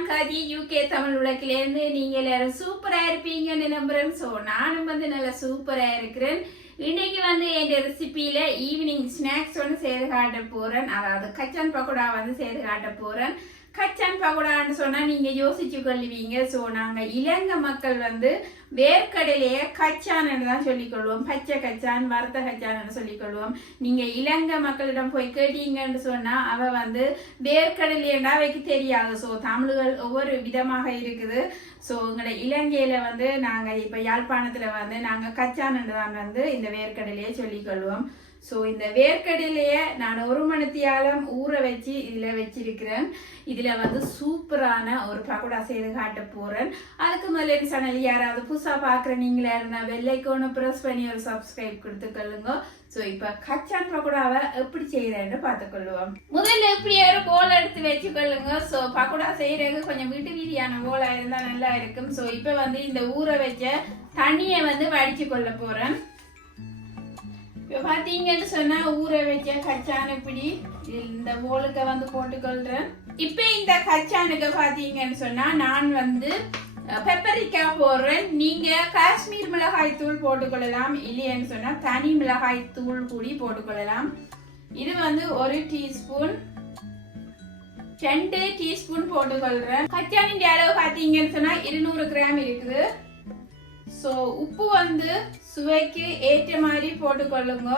நான் காதி யூகே தமிழ் உலகிலேருந்து நீங்க எல்லாரும் சூப்பரா இருப்பீங்கன்னு நம்புறேன். ஸோ நானும் நல்லா சூப்பரா இருக்கிறேன். இன்னைக்கு என் ரெசிபியில ஈவினிங் ஸ்நாக்ஸ் செய்து காட்ட போறேன். அதாவது கச்சான் பக்கோடா செய்து காட்ட போறேன். கச்சான் பக்கோடான்னு சொன்னா நீங்க யோசிச்சு கொள்ளுவீங்க. ஸோ நாங்க இலங்கை மக்கள் வேர்க்கடலையே கச்சான்னு தான் சொல்லிக்கொள்வோம். பச்சை கச்சான், வறுத்த கச்சான்னு சொல்லிக்கொள்வோம். நீங்க இலங்கை மக்களிடம் போய் கேட்டீங்கன்னு சொன்னா அவ வேர்க்கடலையண்டா அவைக்கு தெரியாது. ஸோ தமிழ்கள் ஒவ்வொரு விதமாக இருக்குது. ஸோ உங்களோட இலங்கையில நாங்க இப்ப யாழ்ப்பாணத்துல நாங்க கச்சான்னு தான் இந்த வேர்க்கடலையே சொல்லிக்கொள்வோம். ஸோ இந்த வேர்க்கடலையை நான் 1 மணித்தியாலம் ஊற வச்சு இதில் வச்சிருக்கிறேன். இதில் சூப்பரான ஒரு பக்கோடா செய்து காட்ட போகிறேன். அதுக்கு முதல்ல என் சேனல் யாராவது புதுசாக பார்க்குற நீங்களே இருந்தால் பெல்லைக்கோனை ப்ரெஸ் பண்ணி ஒரு சப்ஸ்கிரைப் கொடுத்துக்கொள்ளுங்க. ஸோ இப்போ கச்சான் பக்கோடாவை எப்படி செய்யறேன்னு பார்த்துக்கொள்ளுவோம். முதல்ல இப்படியே ஒரு போல் எடுத்து வச்சுக்கொள்ளுங்க. ஸோ பக்கோடா செய்யறதுக்கு கொஞ்சம் வீட்டு வீதியான போலாக இருந்தால் நல்லா இருக்கும். ஸோ இப்போ இந்த ஊற வச்ச தண்ணியை வடிச்சு கொள்ள போகிறேன். இப்போ பார்த்தீங்கன்னு சொன்னா ஊற வச்ச கச்சான் இப்படி இந்த போலுக்கு போட்டுக்கொள்றேன். இப்போ இந்த கச்சானுக்கு பார்த்தீங்கன்னு சொன்னா நான் பெப்பரிக்கா போடுறேன். நீங்க காஷ்மீர் மிளகாய் தூள் போட்டுக்கொள்ளலாம், இல்லைன்னு சொன்னா தனி மிளகாய் தூள் கூடி போட்டுக்கொள்ளலாம். இது 1 டீஸ்பூன் 2 டீஸ்பூன் போட்டுக்கொள்றேன். கச்சானின் அளவு பார்த்தீங்கன்னு சொன்னா 200 கிராம் இருக்குது. ஸோ உப்பு சுவைக்கு ஏற்ற மாதிரி போட்டுக்கொள்ளுங்க.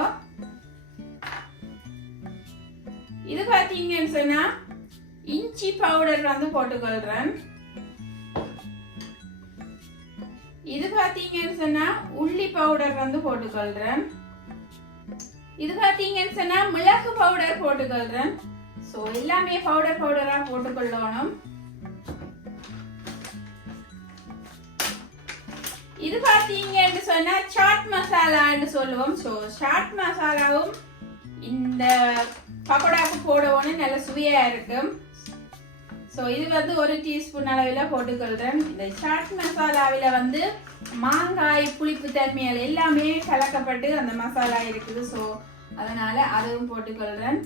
இது பார்த்தீங்கன்னு சொன்னா இஞ்சி பவுடர் போட்டுக்கொள்றேன். இது பார்த்தீங்கன்னு சொன்னா உள்ளி பவுடர் போட்டுக்கொள்றேன். இது பார்த்தீங்கன்னு சொன்னா மிளகு பவுடர் போட்டுக்கொள்றேன். ஸோ எல்லாமே பவுடரா போட்டுக்கொள்ளணும். இது பாத்தீங்கன்னு சொன்னா சாட் மசாலான்னு சொல்லுவோம். ஸோ சாட் மசாலாவும் இந்த பக்கோடாவுக்கு போடவும் நல்ல சுவையா இருக்கும். ஸோ இது 1 டீஸ்பூன் அளவில் போட்டுக்கொள்றேன். இந்த சாட் மசாலாவில் மாங்காய் புளிப்பு தன்மையால் எல்லாமே கலக்கப்பட்டு அந்த மசாலா இருக்குது. ஸோ அதனால அதுவும் போட்டுக்கொள்றேன்.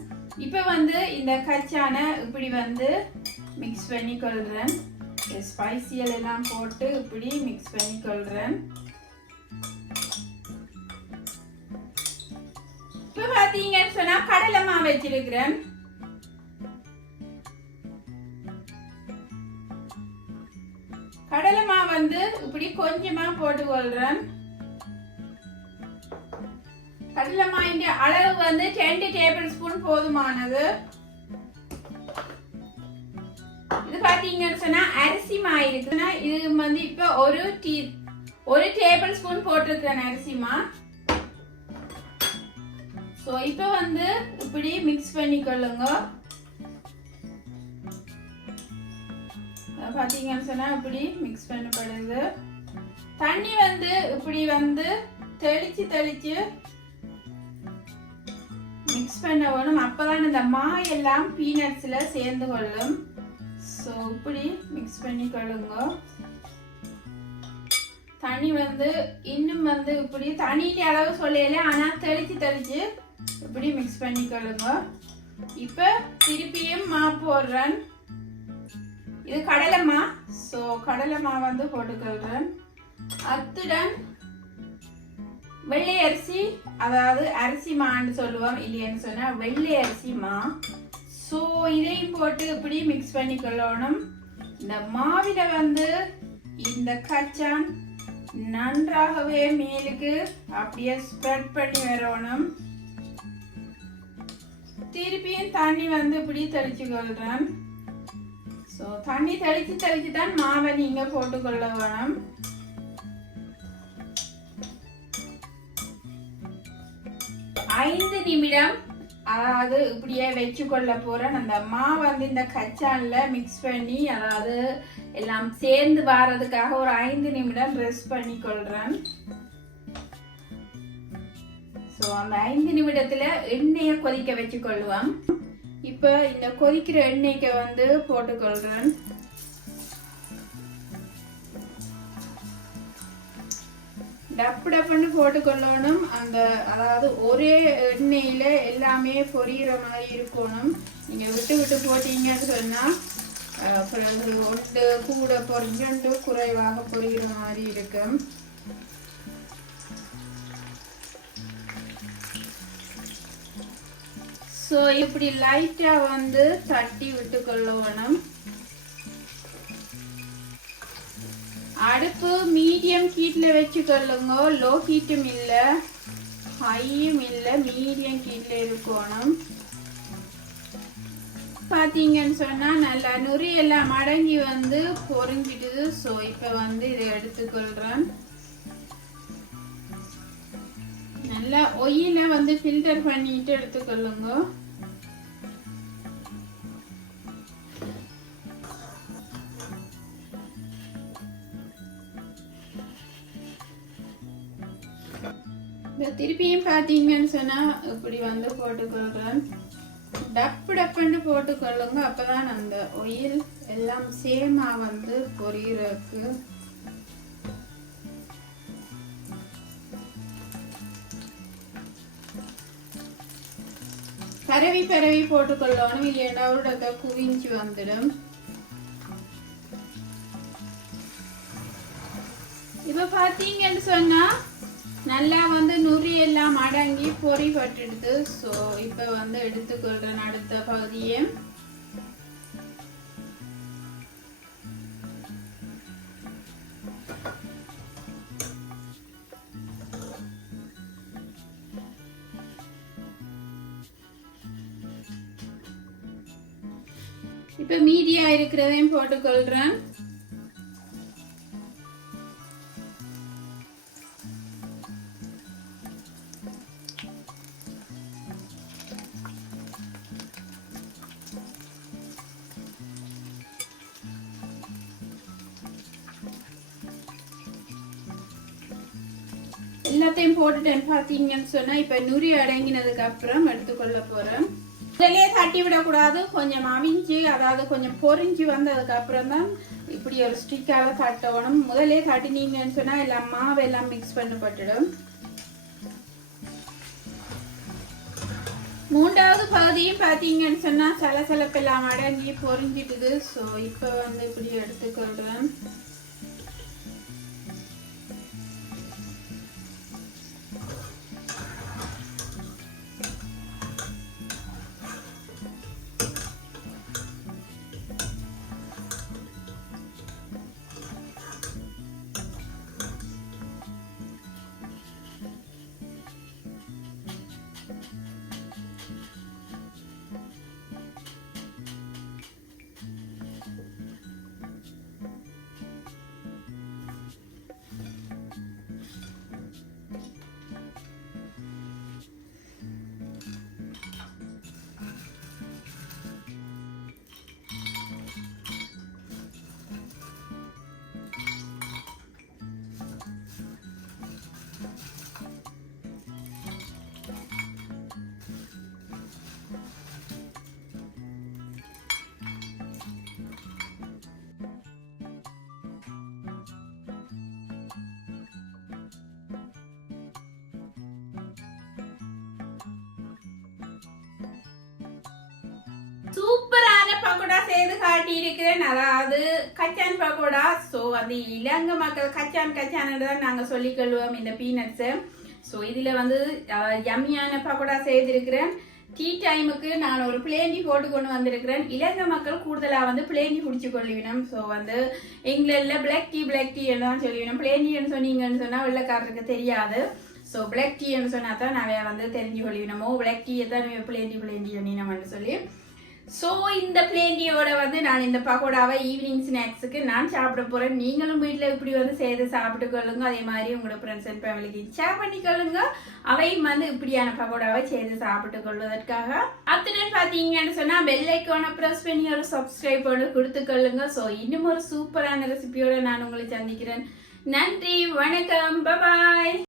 இப்போ இந்த கச்சானை இப்படி மிக்ஸ் பண்ணி கொள்றேன். ஸ்பைசியல் எல்லாம் போட்டு இப்படி மிக்ஸ் பண்ணி கொள்றேன். இப்ப பாத்தீங்கன்னு சொன்னா கடலை மாவு வச்சிருக்கிறேன். கடலை மாவு இப்படி கொஞ்சமா போட்டு கொள்றேன். கடலை மாவின் அளவு 2 டேபிள் ஸ்பூன் போதுமானது. இது பாத்தீங்கன்னு சொன்னா அரிசி மா இருக்குன்னா இது இப்ப 1 டேபிள் ஸ்பூன் போட்டிருக்கிறேன் அரிசி மா. சோ இப்ப இப்படி மிக்ஸ் பண்ணிக்கொள்ளுங்க. பாத்தீங்கன்னு சொன்னா இப்படி மிக்ஸ் பண்ணப்படுது. தண்ணி இப்படி தெளிச்சு மிக்ஸ் பண்ண வேணும். அப்பதான் இந்த மா எல்லாம் பீனட்ஸ்ல சேர்ந்து கொள்ளும். ஸோ இப்படி மிக்ஸ் பண்ணிக்கொள்ளுங்க. தண்ணி இன்னும் இப்படி தண்ணிட்டு அளவு சொல்லல, ஆனா தெளிச்சு இப்படி மிக்ஸ் பண்ணிக்கொள்ளுங்க. இப்ப திருப்பியும் மா போடுறேன். இது கடலை மா. ஸோ கடலை மா போட்டுக்கொள்றேன். அத்துடன் வெள்ளை அரிசி, அதாவது அரிசி மான்னு சொல்லுவோம், இல்லைன்னு சொன்னா வெள்ளை அரிசி மா. ஸோ இதையும் போட்டு இப்படி மிக்ஸ் பண்ணிக்கொள்ளணும். இந்த மாவில இந்த கச்சான் நன்றாகவே மேலுக்கு அப்படியே ஸ்ப்ரெட் பண்ணி வரணும். திருப்பியும் தண்ணி இப்படி தெளிச்சு கொள்றேன். ஸோ தண்ணி தெளிச்சு தான் மாவை நீங்க போட்டுக்கொள்ள வேணும். ஐந்து நிமிடம் அதாவது இப்படியே வச்சு கொள்ள போறேன். அந்த மாவு இந்த கச்சான்ல மிக்ஸ் பண்ணி அதாவது எல்லாம் சேர்ந்து வர்றதுக்காக ஒரு 5 நிமிடம் ரெஸ்ட் பண்ணி கொள்றேன். ஸோ அந்த 5 நிமிடத்துல எண்ணெயை கொதிக்க வச்சு கொள்ளுவோம். இப்போ இந்த கொதிக்கிற எண்ணெய்க்கு போட்டுக்கொள்றேன். டப்பு டப்புன்னு போட்டுக்கொள்ளணும். அந்த அதாவது ஒரே எண்ணெயில எல்லாமே பொரியிற மாதிரி இருக்கணும். நீங்க விட்டு போட்டீங்கன்னு சொன்னா பிறகு ஒன்று கூட பொறிஞ்சு குறைவாக பொரிகிற மாதிரி இருக்கும். ஸோ இப்படி லைட்டா வந்து தட்டி விட்டு கொள்ளணும். அடுப்பு மீடியம் ஹீட்ல வச்சு கொள்ளுங்க. லோ ஹீட்டும் இல்லை ஹையும் இல்லை, மீடியம் ஹீட்ல இருக்கணும். பாத்தீங்கன்னு சொன்னா நல்லா நுரி எல்லாம் மடங்கி வந்து பொறிஞ்சிடுது. ஸோ இப்ப வந்து இதை எடுத்துக்கொள்றேன். நல்லா ஒயில வந்து ஃபில்டர் பண்ணிட்டு எடுத்துக்கொள்ளுங்க. இந்த திருப்பியும் பாத்தீங்கன்னு சொன்னா இப்படி வந்து போட்டுக்கொள்றேன். டப்பு டப்புன்னு போட்டுக்கொள்ளுங்க. அப்பதான் அந்த ஒயில் எல்லாம் சேமா வந்து பொரியறதுக்கு. பரவி பரவி போட்டுக்கொள்ளணும், இல்லையா ஒரு குவிஞ்சு வந்துடும். இப்ப பாத்தீங்கன்னு சொன்னா நல்லா வந்து நுரி எல்லாம் அடங்கி பொறி பட்டுடுது. ஸோ இப்ப வந்து எடுத்துக்கொள்றேன் அடுத்த பகுதியை. இப்ப மீதியா இருக்கிறதையும் போட்டுக்கொள்றேன். எல்லாத்தையும் போட்டுட்டேன். பாத்தீங்கன்னு சொன்னா இப்ப நுரி அடங்கினதுக்கு அப்புறம் எடுத்துக்கொள்ள போறேன். முதலே தட்டி விடக்கூடாது, கொஞ்சம் அவிஞ்சு அதாவது கொஞ்சம் பொறிஞ்சு வந்ததுக்கு அப்புறம் தான் இப்படி ஒரு ஸ்டிக்காக தட்டணும். முதலே தட்டினீங்கன்னு சொன்னா எல்லாம் மாவு எல்லாம் மிக்ஸ் பண்ணப்பட்டுடும். மூன்றாவது பகுதியும் பாத்தீங்கன்னு சொன்னா சலசலப்பெல்லாம் அடங்கி பொறிஞ்சிட்டுது. ஸோ இப்ப வந்து இப்படி எடுத்துக்கொள்றேன். சூப்பரான பக்கோடா செய்து காட்டி இருக்கிறேன். அதாவது கச்சான் பக்கோடா. ஸோ அது இலங்கை மக்கள் கச்சான் கச்சான் தான் நாங்கள் சொல்லிக்கொள்வோம் இந்த பீனட்ஸை. ஸோ இதில் வந்து யம்மியான பக்கோடா செய்திருக்கிறேன். டீ டைமுக்கு நான் ஒரு பிளேண்டி போட்டு கொண்டு வந்திருக்கிறேன். இலங்கை மக்கள் கூடுதலாக வந்து பிளேண்டி குடிச்சு கொள்ளுவினோம். ஸோ வந்து இங்கிலாண்டில் பிளாக் டீ தான் சொல்லிவினோம். பிளேண்டின்னு சொன்னீங்கன்னு சொன்னால் வெள்ளைக்காரருக்கு தெரியாது. ஸோ பிளாக் டீன்னு சொன்னா தான் நான் வந்து தெரிஞ்சு கொள்ளுவினோமோ பிளாக் டீயை தான் பிளேண்டி சொன்னீங்கன்னு சொல்லி. ஸோ இந்த பிளேண்டியோட வந்து நான் இந்த பக்கோடாவை ஈவினிங் ஸ்நாக்ஸுக்கு நான் சாப்பிட போறேன். நீங்களும் வீட்டில் இப்படி வந்து செய்து சாப்பிட்டு கொள்ளுங்க. அதே மாதிரி உங்களோட ஃப்ரெண்ட்ஸ் அண்ட் ஃபேமிலிக்கு ஷேர் பண்ணி கொள்ளுங்க. அவையும் வந்து இப்படியான பக்கோடாவை செய்து சாப்பிட்டு கொள்வதற்காக. அத்துடன் பார்த்தீங்கன்னு சொன்னா பெல் ஐக்கானை ப்ரெஸ் பண்ணி ஒரு சப்ஸ்கிரைப் பண்ணி கொடுத்து கொள்ளுங்க. ஸோ இன்னும் ஒரு சூப்பரான ரெசிபியோட நான் உங்களை சந்திக்கிறேன். நன்றி, வணக்கம், பாய்.